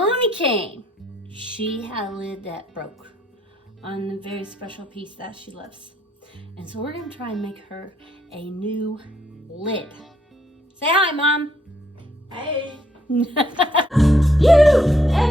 Mommy came. She had a lid that broke on the very special piece that she loves. And so we're going to try and make her a new lid. Say hi, Mom. Hey. You and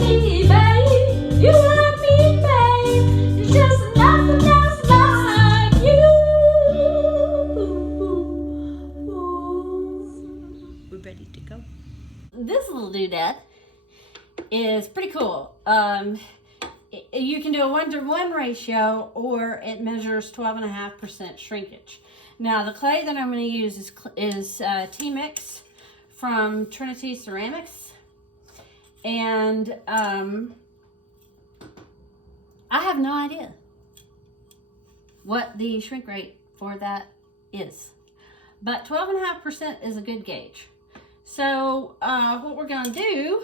me, babe. You and me, babe. It's just nothing else like you. We're ready to go. This little doodad is pretty cool. You can do a 1-to-1 ratio, or it measures 12.5% shrinkage. Now, the clay that I'm going to use is T-Mix from Trinity Ceramics. And I have no idea what the shrink rate for that is. But 12.5% is a good gauge. So what we're going to do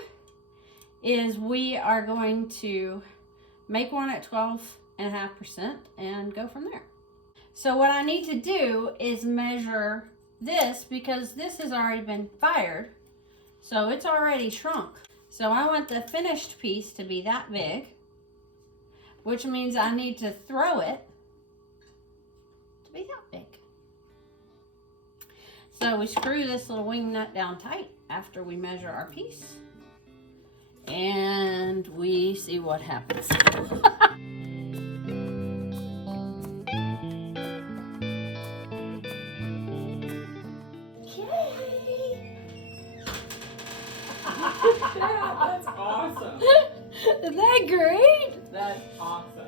is we are going to make one at 12.5% and go from there. So what I need to do is measure this, because this has already been fired, so it's already shrunk. So I want the finished piece to be that big, which means I need to throw it to be that big. So we screw this little wing nut down tight after we measure our piece, and we see what happens. That's awesome. Isn't that great? That's awesome.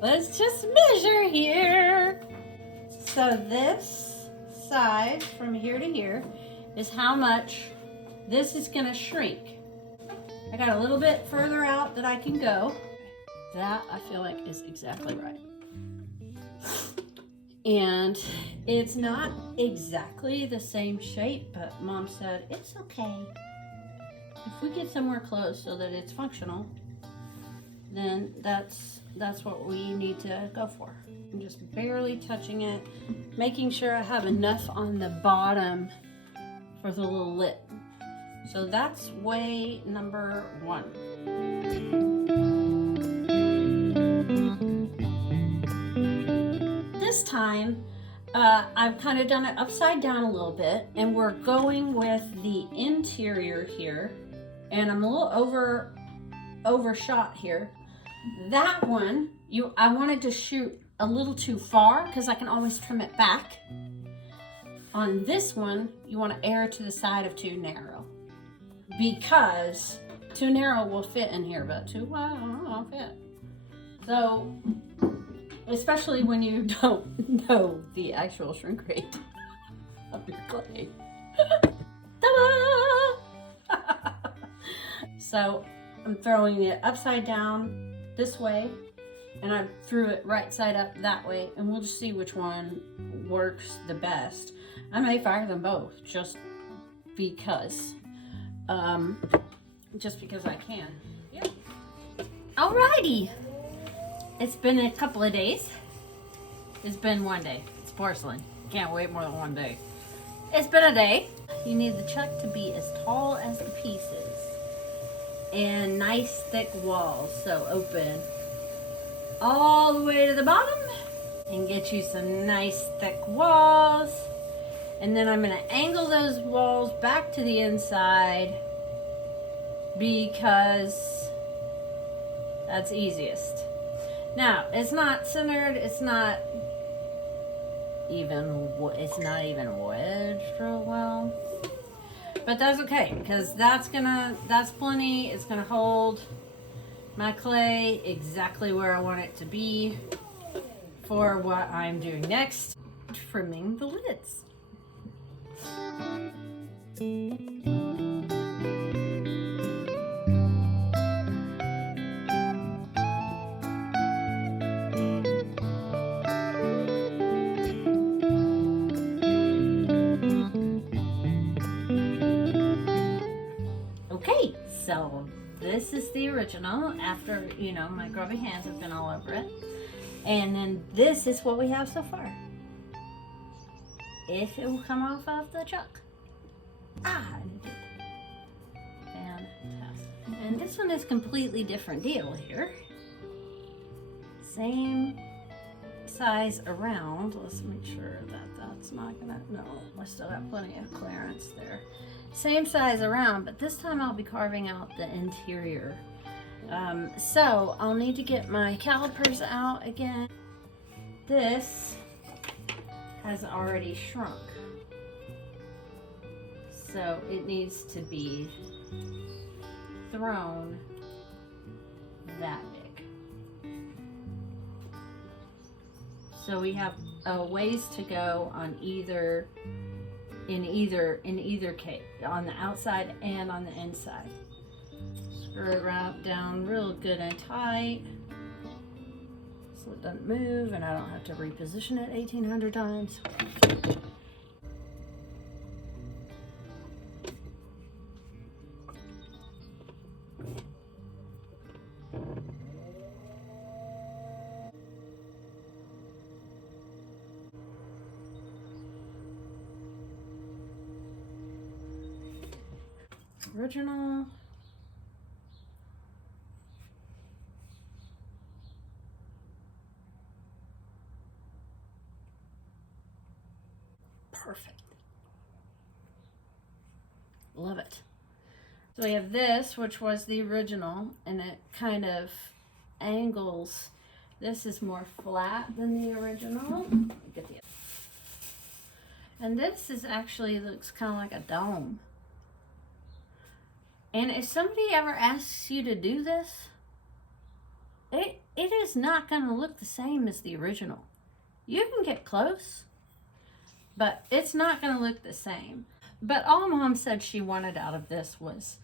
Let's just measure here. So this side from here to here is how much this is going to shrink. I got a little bit further out that I can go. That I feel like is exactly right. And it's not exactly the same shape, but Mom said it's okay. If we get somewhere close so that it's functional, then that's what we need to go for. I'm just barely touching it, making sure I have enough on the bottom for the little lip. So that's way number 1. This time, I've kind of done it upside down a little bit, and we're going with the interior here, and I'm a little overshot here. That one, I wanted to shoot a little too far because I can always trim it back. On this one, you want to err to the side of too narrow, because too narrow will fit in here, but too wide won't fit. So, especially when you don't know the actual shrink rate of your clay. Ta-da! So I'm throwing it upside down this way, and I threw it right side up that way, and we'll just see which one works the best. I may fire them both just because I can. Yep. Alrighty. It's been a couple of days. It's been one day. It's porcelain. Can't wait more than one day. It's been a day. You need the chuck to be as tall as the pieces, and nice thick walls. So open all the way to the bottom and get you some nice thick walls. And then I'm going to angle those walls back to the inside because that's easiest. Now, it's not centered, it's not even wedged real well. But that's okay, because that's plenty. It's gonna hold my clay exactly where I want it to be for what I'm doing next. Trimming the lids. Okay, so this is the original after, my grubby hands have been all over it. And then this is what we have so far. If it will come off of the chuck. Ah, it did. Fantastic. And this one is completely different deal here. Same size around. Let's make sure that that's not gonna, no, I still got plenty of clearance there. Same size around, but this time I'll be carving out the interior. So I'll need to get my calipers out again. This has already shrunk, so it needs to be thrown that big. So we have a ways to go on either case, on the outside and on the inside. Screw it right down real good and tight so it doesn't move and I don't have to reposition it 1,800 times. Original. Perfect. Love it. So we have this, which was the original, and it kind of angles. This is more flat than the original. Get the, and this is actually looks kind of like a dome. And if somebody ever asks you to do this, it is not going to look the same as the original. You can get close, but it's not going to look the same. But all Mom said she wanted out of this was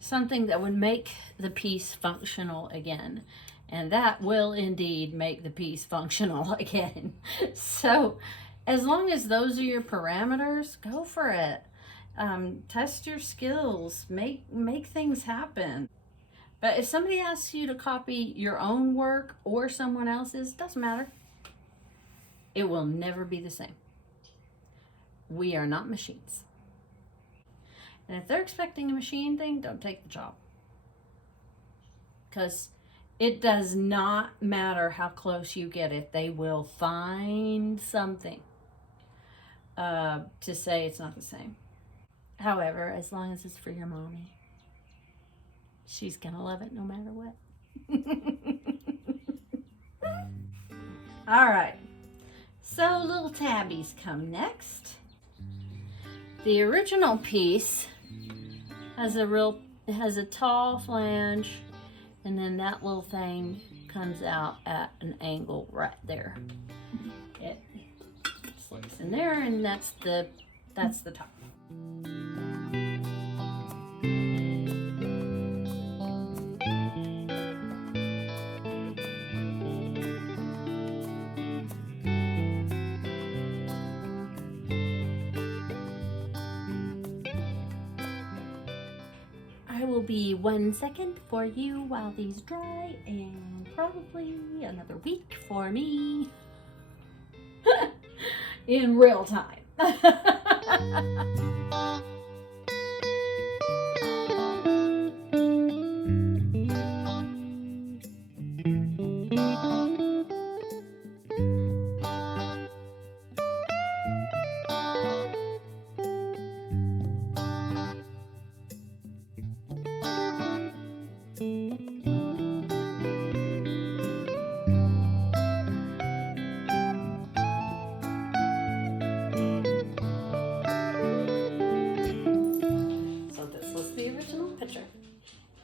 something that would make the piece functional again. And that will indeed make the piece functional again. So as long as those are your parameters, go for it. Test your skills, make things happen. But if somebody asks you to copy your own work or someone else's, doesn't matter. It will never be the same. We are not machines. And if they're expecting a machine thing, don't take the job. Because it does not matter how close you get it. They will find something to say it's not the same. However, as long as it's for your mommy, she's gonna love it no matter what. All right, so little tabbies come next. The original piece has a tall flange, and then that little thing comes out at an angle right there. It slips in there, and that's the top. I will be 1 second for you while these dry, and probably another week for me in real time.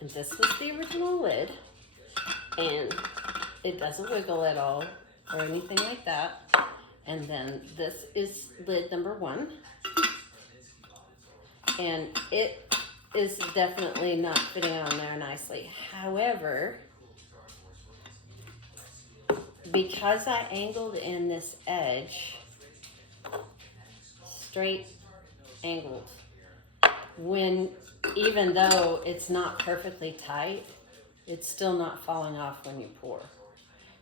And this was the original lid, and it doesn't wiggle at all or anything like that. And then this is lid number 1, and it is definitely not fitting on there nicely. However, because I angled in this edge, straight angled, even though it's not perfectly tight, it's still not falling off when you pour,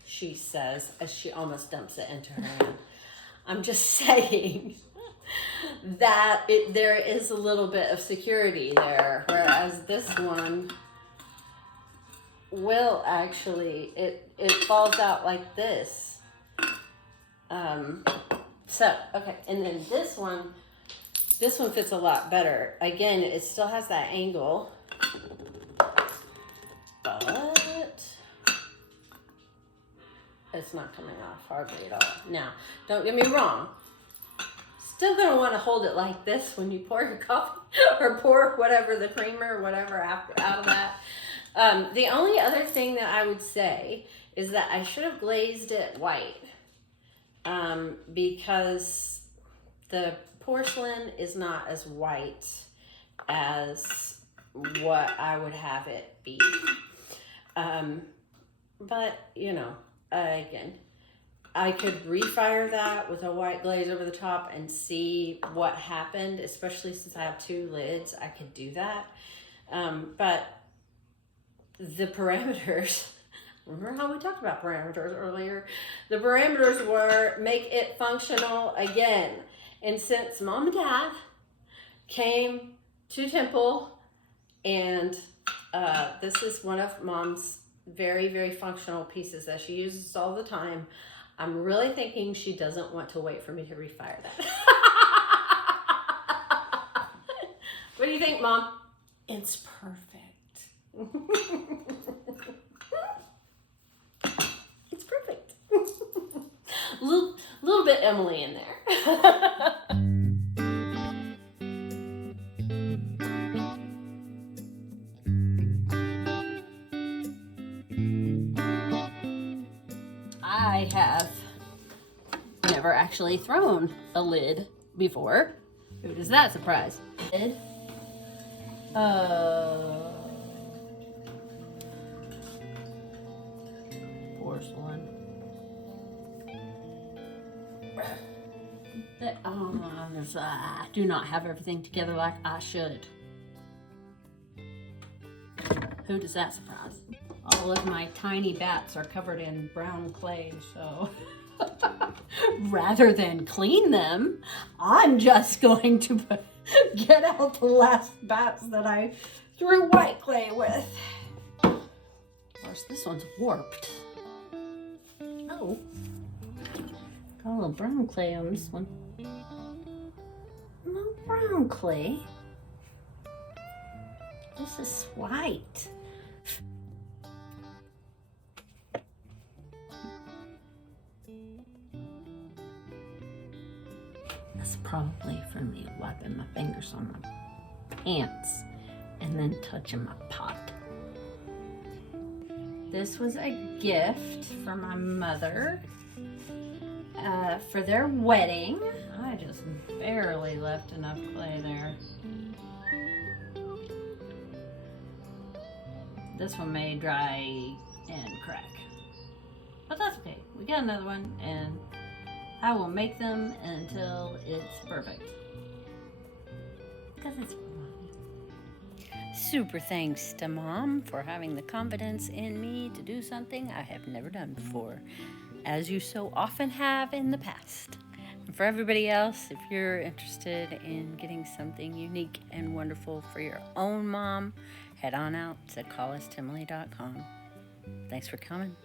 she says, as she almost dumps it into her hand. I'm just saying that there is a little bit of security there, whereas this one will actually, it falls out like this. So, okay, and then this one fits a lot better. Again, it still has that angle, but it's not coming off hardly at all. Now, don't get me wrong. Still gonna want to hold it like this when you pour your coffee or pour whatever, the creamer or whatever out of that. The only other thing that I would say is that I should have glazed it white, because the porcelain is not as white as what I would have it be. But you know, again, I could refire that with a white glaze over the top and see what happened, especially since I have 2 lids. I could do that. But the parameters, remember how we talked about parameters earlier? The parameters were make it functional again. And since Mom and Dad came to Temple, and this is one of Mom's very, very functional pieces that she uses all the time, I'm really thinking she doesn't want to wait for me to refire that. What do you think, Mom? It's perfect. It's perfect. little bit Emily in there. I have never actually thrown a lid before. Who does that surprise? Lid. Porcelain. I do not have everything together like I should. Who does that surprise? All of my tiny bats are covered in brown clay, so rather than clean them, I'm just going to get out the last bats that I threw white clay with. Of course, this one's warped. Oh, got a little brown clay on this one. No brown clay. This is white. That's probably from me wiping my fingers on my pants and then touching my pot. This was a gift from my mother for their wedding. I just barely left enough clay there. This one may dry and crack, but that's okay. We got another one, and I will make them until it's perfect. Because it's Mom. Super thanks to Mom for having the confidence in me to do something I have never done before, as you so often have in the past. And for everybody else, if you're interested in getting something unique and wonderful for your own mom, head on out to callustemily.com. Thanks for coming.